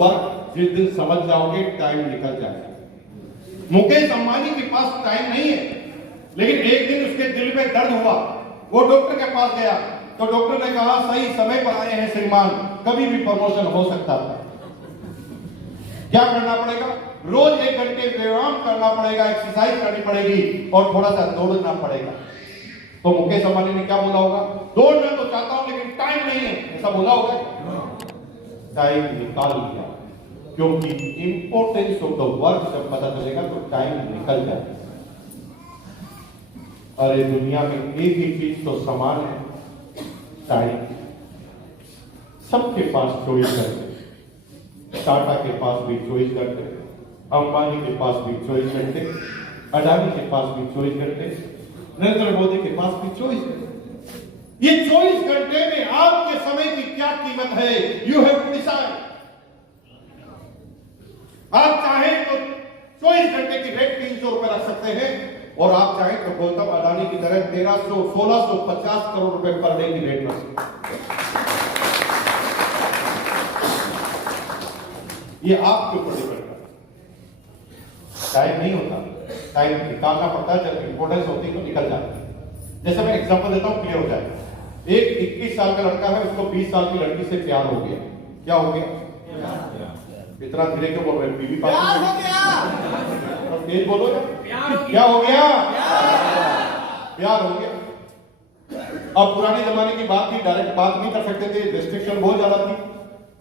पर जिस दिन समझ जाओगे टाइम निकल जाएगा। मुकेश अंबानी के पास टाइम नहीं है, लेकिन एक दिन उसके दिल में दर्द हुआ, वो डॉक्टर के पास गया तो डॉक्टर ने कहा सही समय पर आए हैं श्रीमान, कभी भी प्रमोशन हो सकता है। क्या करना पड़ेगा? रोज 1 घंटे व्यायाम करना पड़ेगा, एक्सरसाइज करनी पड़ेगी और थोड़ा सा दौड़ना पड़ेगा। तो मुकेश अंबानी ने क्या बोला होगा? दौड़ना तो चाहता हूं लेकिन टाइम नहीं है, ऐसा बोला होगा? टाइम निकाल लिया, क्योंकि इंपॉर्टेंस ऑफ द वर्क जब पता चलेगा तो टाइम निकल जाएगा। अरे दुनिया में एक ही चीज तो समान है, टाइम। सबके पास 24 घंटे, टाटा के पास भी 24 घंटे, अंबानी के पास भी 24 घंटे, अडानी के पास भी 24 घंटे, नरेंद्र मोदी के पास भी 24 घंटे। ये 24 घंटे में आपके समय की क्या कीमत है? You have to decide. आप चाहें तो 24 घंटे की रेट 300 रुपए रख सकते हैं, और आप चाहें तो गौतम अडानी की तरह 1650 करोड़ रुपए पर डे की रेट रख सकते हैं। ये आपके ऊपर डिपेंड करता है। टाइम नहीं होता, टाइम निकालना पड़ता है, जब इंपॉर्टेंस होती है तो निकल जाती है। जैसे मैं एग्जांपल देता हूं, क्लियर हो जाए। एक 21 साल का लड़का है, उसको 20 साल की लड़की से प्यार हो गया। क्या हो गया? इतना धीरे क्यों बोल रहे? बीवी प्यार हो गया। तेज बोलो यार। क्या हो गया? प्यार हो गया। अब पुराने जमाने की बात थी, डायरेक्ट बात नहीं कर सकते थे, रेस्ट्रिक्शन बहुत ज्यादा थी।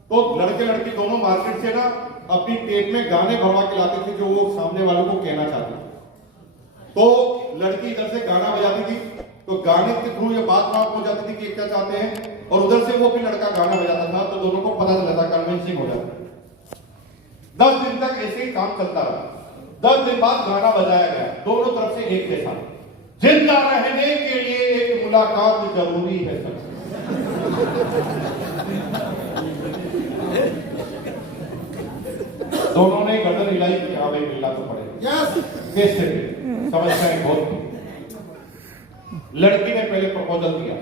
तो लड़के लड़की दोनों मार्केट से ना अपनी टेप में गाने भरवा के लाते थे जो वो सामने वालों को कहना चाहते थे। तो लड़की इधर से गाना बजाती थी, तो गाने के थ्रू ये बात हो जाती थी कि क्या चाहते हैं, और उधर से वो भी लड़का गाना बजाता था, तो दोनों को पता चला था, कन्विंसिंग हो जाता। 10 दिन तक ऐसे ही काम चलता रहा। 10 दिन बाद गाना बजाया गया, दोनों तरफ से एक जैसा। जिंदा रहने के लिए एक मुलाकात जरूरी है सबसे। दोनों ने गर्दन हिलाई कि हाँ भाई मिलना तो पड़ेगा। कैसे? समस्याएं बहुत थी। लड़की ने पहले प्रपोजल दिया,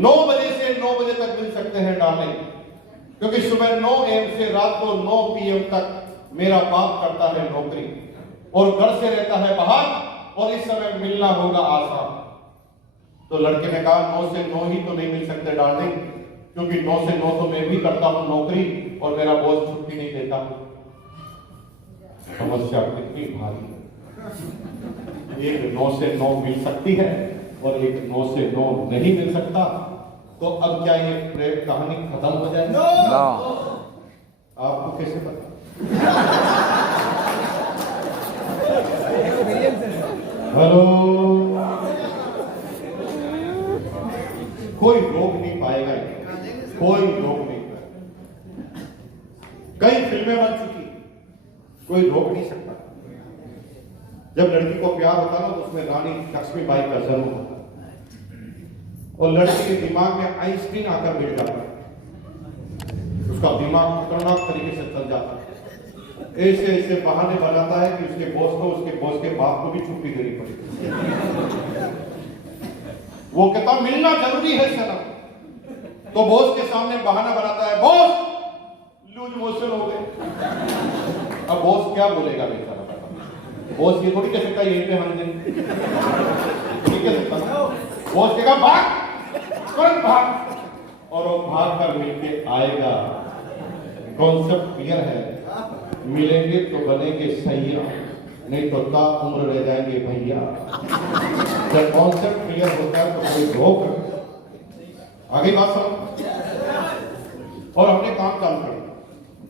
9 बजे से 9 बजे तक मिल सकते हैं डार्लिंग, क्योंकि सुबह 9 AM से रात को 9 PM तक मेरा बाप करता है नौकरी और घर से रहता है बाहर, और इस समय मिलना होगा आसान। तो लड़के ने कहा 9 से 9 ही तो नहीं मिल सकते डार्लिंग, क्योंकि 9 से 9 तो मैं भी करता हूं नौकरी और मेरा बॉस छुट्टी नहीं देता। समस्या कितनी भारी है। एक 9 से 9 मिल सकती है और एक 9 से 9 नहीं मिल सकता। तो अब क्या ये प्रेम कहानी खत्म हो जाएगी? no. आपको कैसे पता? हेलो, कोई रोक नहीं पाएगा, कोई रोक नहीं पाएगा। कई फिल्में बन चुकी, कोई रोक नहीं सकता। जब लड़की को प्यार होता ना, तो उसमें रानी लक्ष्मीबाई का जन्म होता और लड़की के दिमाग में आइंस्टीन आकर बैठ जाता है। उसका दिमाग खतरनाक तरीके से चल जाता है, ऐसे ऐसे बहाने बनाता है कि उसके बॉस के बाप को भी छुट्टी देनी पड़ेगी। वो कहता मिलना जरूरी है सनम, तो बॉस के सामने बहाना बनाता है, बॉस लूज मोशन हो गए। अब बॉस क्या बोलेगा बेचारा? बॉस ये थोड़ी कह सकता है यहीं पे हम ठीक है सकता। बॉस कहेगा भाग, तुरंत भाग, और वो भाग कर मिलके आएगा। कॉन्सेप्ट क्लियर है, मिलेंगे तो बनेंगे सैया, नहीं तो ता उम्र रह जाएंगे भैया। जब कॉन्सेप्ट क्लियर होता है तो कोई रोक आगे बात समझ। और हमने काम चालू कर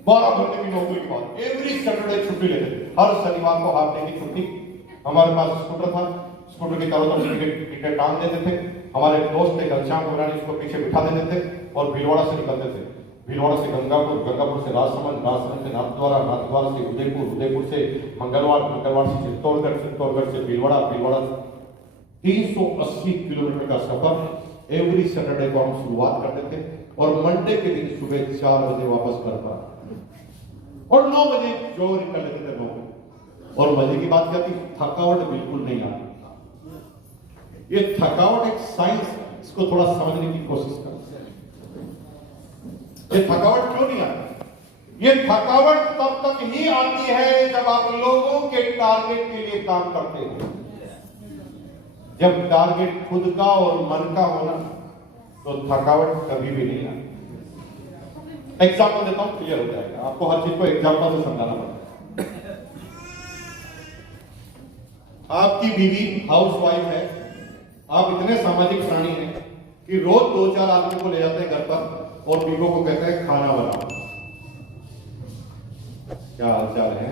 12 घंटे की नौकरी के बाद एवरी सैटरडे छुट्टी लेते थे। हर शनिवार को हाफ डे की छुट्टी। हमारे पास स्कूटर था, स्कूटर की चारों तरफ टिकट टांग देते थे। हमारे दोस्त थे घनश्याम गुरानी, उसको पीछे बिठा देते थे और भीलवाड़ा से निकलते थे। भीलवाड़ा से गंगापुर, गंगापुर से राजसमंद, राजसमंद से नाथद्वारा, नाथद्वारा से उदयपुर, उदयपुर से मंगलवार, मंगलवार से चित्तौड़गढ़, चित्तौड़गढ़ से भीलवाड़ा, भीलवाड़ा 380 किलोमीटर का सफर एवरी सैटरडे को हम शुरुआत करते थे और मंडे के दिन सुबह 4 बजे वापस घर पर और 9 बजे जो निकल लेते थे लोग। और मजे की बात क्या थी? थकावट बिल्कुल नहीं आती। ये थकावट एक साइंस, इसको थोड़ा समझने की कोशिश करो। ये थकावट क्यों नहीं आती? ये थकावट तब तक ही आती है जब आप लोगों के टारगेट के लिए काम करते हो। जब टारगेट खुद का और मन का होना तो थकावट कभी भी नहीं आती। एग्जाम्पल देता हूं, क्लियर हो जाएगा आपको। हर चीज को एग्जाम्पल से समझाना पड़ता है। आपकी बीवी हाउसवाइफ है, आप इतने सामाजिक प्राणी हैं कि रोज 2-4 आदमी को ले जाते हैं घर पर और बीवी को कहते हैं खाना बनाओ। क्या हालचाल है,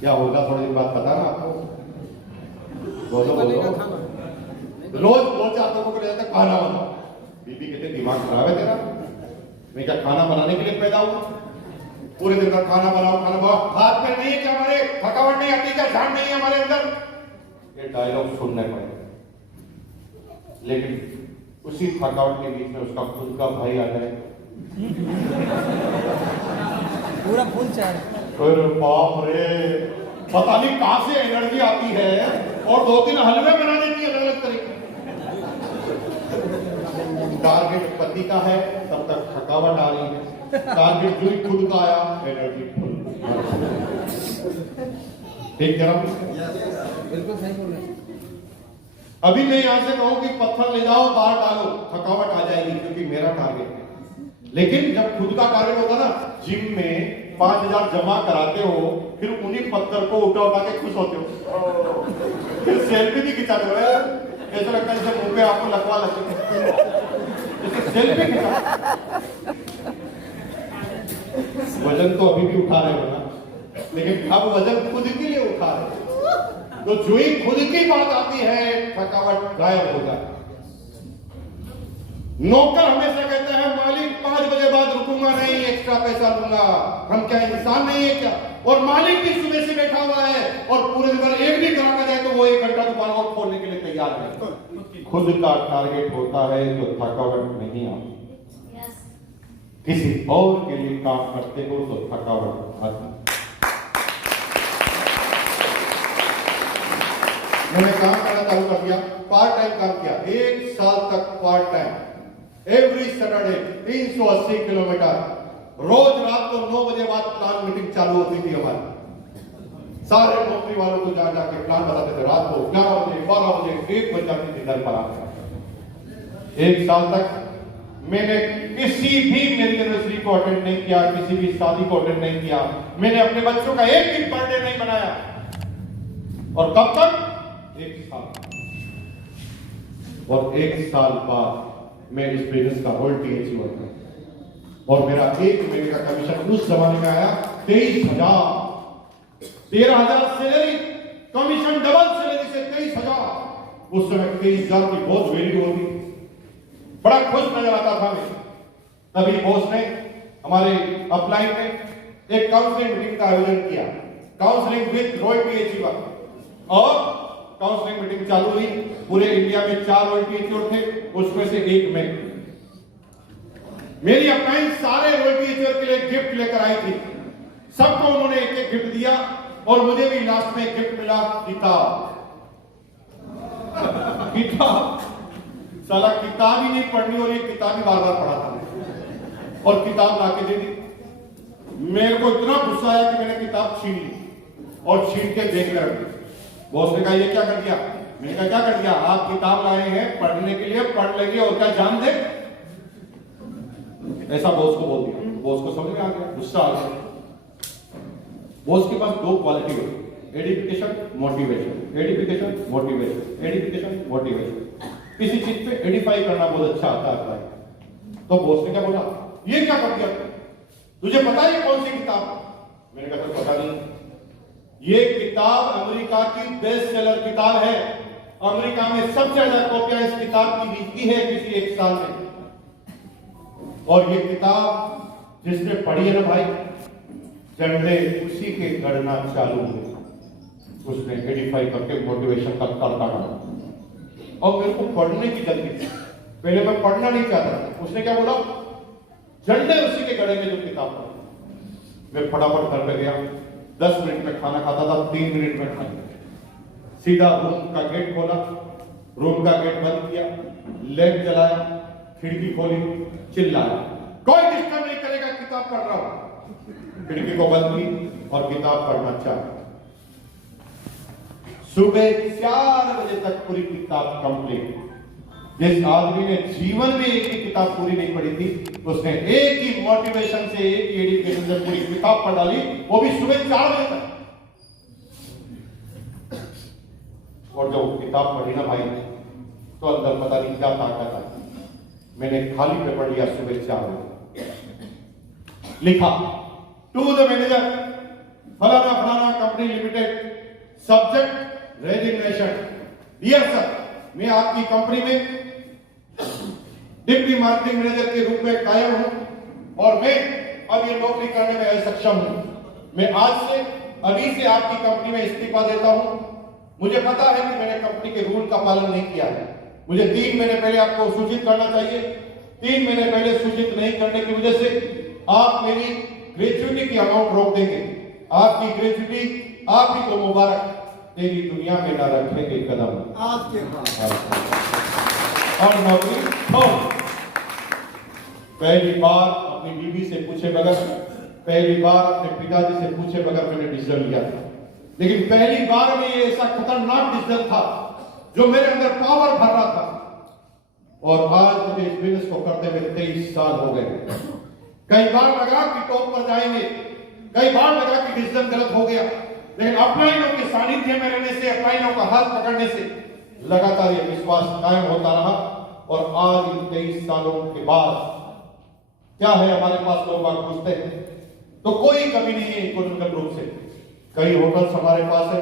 क्या होगा थोड़ी देर बाद पता ना आपको। बोलो बोलो। रोज 2-4 लोगों को ले जाते हैं खाना बनाओ। बीवी कहते दिमाग खराब है तेरा, मैं क्या खाना बनाने के लिए पैदा हुआ? पूरे दिन का खाना बनाओ खाना बनाओ, हाथ में नहीं है क्या हमारे, थकावट नहीं आती क्या, जान नहीं है हमारे अंदर? ये डायलॉग सुनने पड़े। लेकिन उसी थकावट के बीच में उसका खुद का भाई आ जाए, पूरा फुल चाय। अरे बाप रे, पता नहीं कहां से एनर्जी आती है और 2-3 हलवे बना देती है अलग अलग तरीके। टारगेट पति का है तब तक थकावट आ रही है, टारगेट जो खुद का आया एनर्जी फुल। ठीक है ना? बिल्कुल सही बोल रहे हैं। अभी मैं यहां से कहूं कि पत्थर ले जाओ बाहर डालो, थकावट आ जाएगी क्योंकि मेरा टारगेट है। लेकिन जब खुद का टारगेट होता ना, जिम में 5000 जमा कराते हो, फिर उन्हीं पत्थर को उठा उठा के खुश होते हो, फिर सेल्फी भी खिंचाते हो। ऐसा लगता है जैसे मुंह पे आपको लकवा लगे, सेल्फी खिंचा। वजन तो अभी भी उठा रहे हो ना, लेकिन अब वजन खुद के लिए उठा रहे हो। तो जो ही खुद की बात आती है थकावट गायब हो जाती है। नौकर हमेशा कहता है मालिक 5 बजे बाद रुकूंगा नहीं, एक्स्ट्रा पैसा लूंगा। हम क्या इंसान नहीं है क्या? और मालिक भी सुबह से बैठा हुआ है और पूरे दिन भर एक भी ग्राहक आ जाए तो वो 1 घंटा दुकान और खोलने के लिए तैयार है। खुद का टारगेट होता है तो थकावट नहीं आती। किसी और के लिए काम करते हो तो थकावट आती। मैंने काम करना चालू कर दिया, पार्ट टाइम काम किया 1 साल तक part time, every Saturday 380 kilometre. रोज रात को 9 बजे बाद प्लान मीटिंग चालू होती थी हमारी। सारे नौकरी वालों को जा जाके प्लान बताते थे। रात को 11 बजे 12 बजे 1 बजे जाती थी घर पर आकर। 1 साल तक मैंने किसी भी मेरी एनिवर्सरी को अटेंड नहीं किया, किसी भी शादी को अटेंड नहीं किया। मैंने अपने बच्चों का एक दिन बर्थडे नहीं बनाया। और कब तक? 1 साल। और 1 साल बाद मैं इस बिजनेस का होल टीएच हुआ था और मेरा 1 महीने का कमीशन उस जमाने में आया 23,000। 13,000 सैलरी, कमीशन डबल सैलरी से 23,000। उस समय 23,000 की बहुत वैल्यू होती, बड़ा खुश नजर आता था मैं। तभी बॉस ने हमारे अपलाइन में एक काउंसलिंग मीटिंग का आयोजन किया, काउंसलिंग विद रॉय पीएचई। और काउंसलिंग मीटिंग चालू हुई। पूरे इंडिया में 4 रॉय पीएचई थे, उसमें से एक मैं। मेरी अपलाइन सारे रॉय पीएचई के लिए गिफ्ट लेकर आई थी। सबको उन्होंने एक गिफ्ट दिया और मुझे भी लास्ट में गिफ्ट मिला, किताब। किताब, साला किताब ही नहीं पढ़नी और ये किताब ही बार बार पढ़ा था और किताब लाके दे दी। मेरे को इतना गुस्सा आया कि मैंने किताब छीन ली और छीन के देख कर रख दी। बॉस ने कहा ये क्या कर दिया? मैंने कहा क्या कर दिया? आप किताब लाए हैं पढ़ने के लिए, पढ़ लेंगे और क्या जान दे? ऐसा बॉस को बोल दिया। बॉस को समझ में आ गया, गुस्सा आ गया। बॉस के पास 2 क्वालिटी होती, edification motivation, edification motivation, edification motivation. किसी चीज पे एडिफाई करना बहुत अच्छा आता है। तो बॉस ने क्या बोला, ये क्या कर दिया? तुझे पता है कौन सी किताब? मैंने कहा तो पता नहीं। ये किताब अमेरिका की बेस्ट सेलर किताब है। अमेरिका में सबसे ज्यादा कॉपियां इस किताब की बिकी है किसी 1 साल में। और ये किताब जिसने पढ़ी है ना भाई, झंडे उसी के गढ़ना चालू हुए। उसने एडिफाई करके मोटिवेशन का तड़का डाला। और मेरे को पढ़ने की जल्दी थी, पहले मैं पढ़ना नहीं चाहता था। उसने क्या बोला, झंडे उसी के गढ़े में जो किताब पढ़ी। मैं फटाफट घर पे गया, 10 मिनट में खाना खाता था, 3 मिनट में खा लिया। सीधा रूम का गेट खोला, रूम का गेट बंद किया, लाइट जलाया, खिड़की खोली, चिल्लाया, कोई डिस्टर्ब नहीं करेगा, किताब पढ़ रहा हूं। खिड़की को बंद की और किताब पढ़ना चाहा। सुबह 4 बजे तक पूरी किताब कंप्लीट। जिस आदमी ने जीवन में एक ही किताब पूरी नहीं पढ़ी थी, उसने एक ही मोटिवेशन से, एक ही एजुकेशन से पूरी किताब पढ़ डाली, वो भी सुबह 4 बजे तक। और जब किताब पढ़ी ना भाई, तो अंदर पता नहीं क्या ताकत आई। मैंने खाली पेपर लिया सुबह 4 बजे, लिखा टू द मैनेजर फलाना फलाना company limited, subject resignation. Dear sir, मैं आपकी कंपनी में डिप्टी मार्केटिंग मैनेजर के रूप में कायम हूं और मैं अब ये नौकरी करने में असक्षम हूं। मैं आज से अभी से आपकी कंपनी में इस्तीफा देता हूं। मुझे पता है कि मैंने कंपनी के रूल का पालन नहीं किया है। मुझे 3 महीने पहले आपको सूचित करना चाहिए। 3 महीने पहले सूचित नहीं करने की वजह से आप मेरी ग्रेच्युटी की अमाउंट रोक देंगे। आपकी ग्रेच्युटी आप ही को मुबारक, तेरी दुनिया में ना रखेंगे कदम आपके और नौकरी छोड़। पहली बार अपनी बीवी से पूछे बगैर, पहली बार अपने पिताजी से पूछे बगैर मैंने डिसीजन लिया था। लेकिन पहली बार में ये ऐसा खतरनाक डिसीजन था जो मेरे अंदर पावर भर रहा था। और आज मुझे इस बिजनेस को करते हुए 23 साल हो गए। कई बार लगा कि टॉप पर जाएंगे, कई बार लगा कि डिसीजन गलत हो गया, लेकिन अपलाइनों के सानिध्य में रहने से, अपलाइनों का हाथ पकड़ने से लगातार ये विश्वास कायम होता रहा। और आज इन 23 सालों के बाद क्या है, हमारे पास लोग बात पूछते हैं तो कोई कमी नहीं है इकोनॉमिकल रूप से। कई होटल्स हमारे पास है,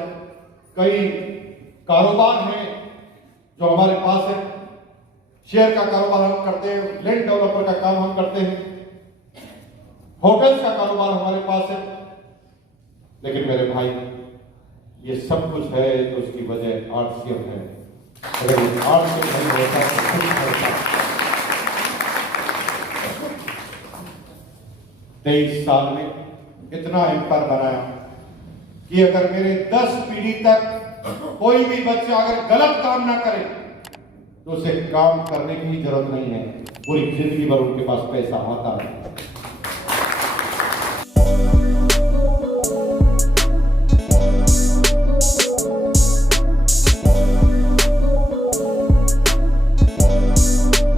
कई कारोबार हैं जो हमारे पास है। शेयर का कारोबार हम करते हैं, लैंड डेवलपर का काम हम करते हैं, होटल्स का कारोबार हमारे पास है। लेकिन मेरे भाई, ये सब कुछ है तो उसकी वजह आरसीएम है। अगर ये आरसीएम नहीं होता तो कुछ नहीं होता। 23 साल में इतना एम्पायर बनाया कि अगर मेरे 10 पीढ़ी तक कोई भी बच्चा अगर गलत काम ना करे तो उसे काम करने की जरूरत नहीं है, पूरी जिंदगी भर उनके पास पैसा आता है।